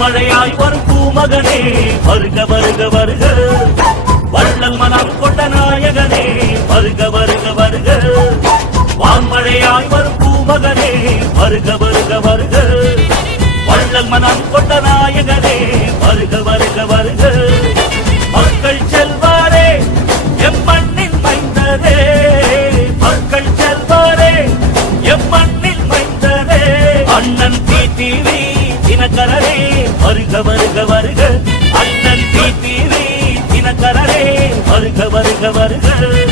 மழையாய் வரும் பூமகனே வருக வருக வருக. வள்ளல் மனம் கொண்ட நாயகனே வருக வருக வருக. வான்மழையாய் வரும் பூமகனே வருக வருக வருக. வள்ளல் மனம் கொண்ட நாயகனே வருக வருக வருக. மக்கள் செல்வாரே எம் மண்ணின் மைந்தரே. மக்கள் செல்வாரே எம் மண்ணில் மைந்தரே. அண்ணன் தீ தீவி தினகரரே வருக வருக வருக. அண்ணன் தீ டிடிவி தினகரரே வருக வருக வருக.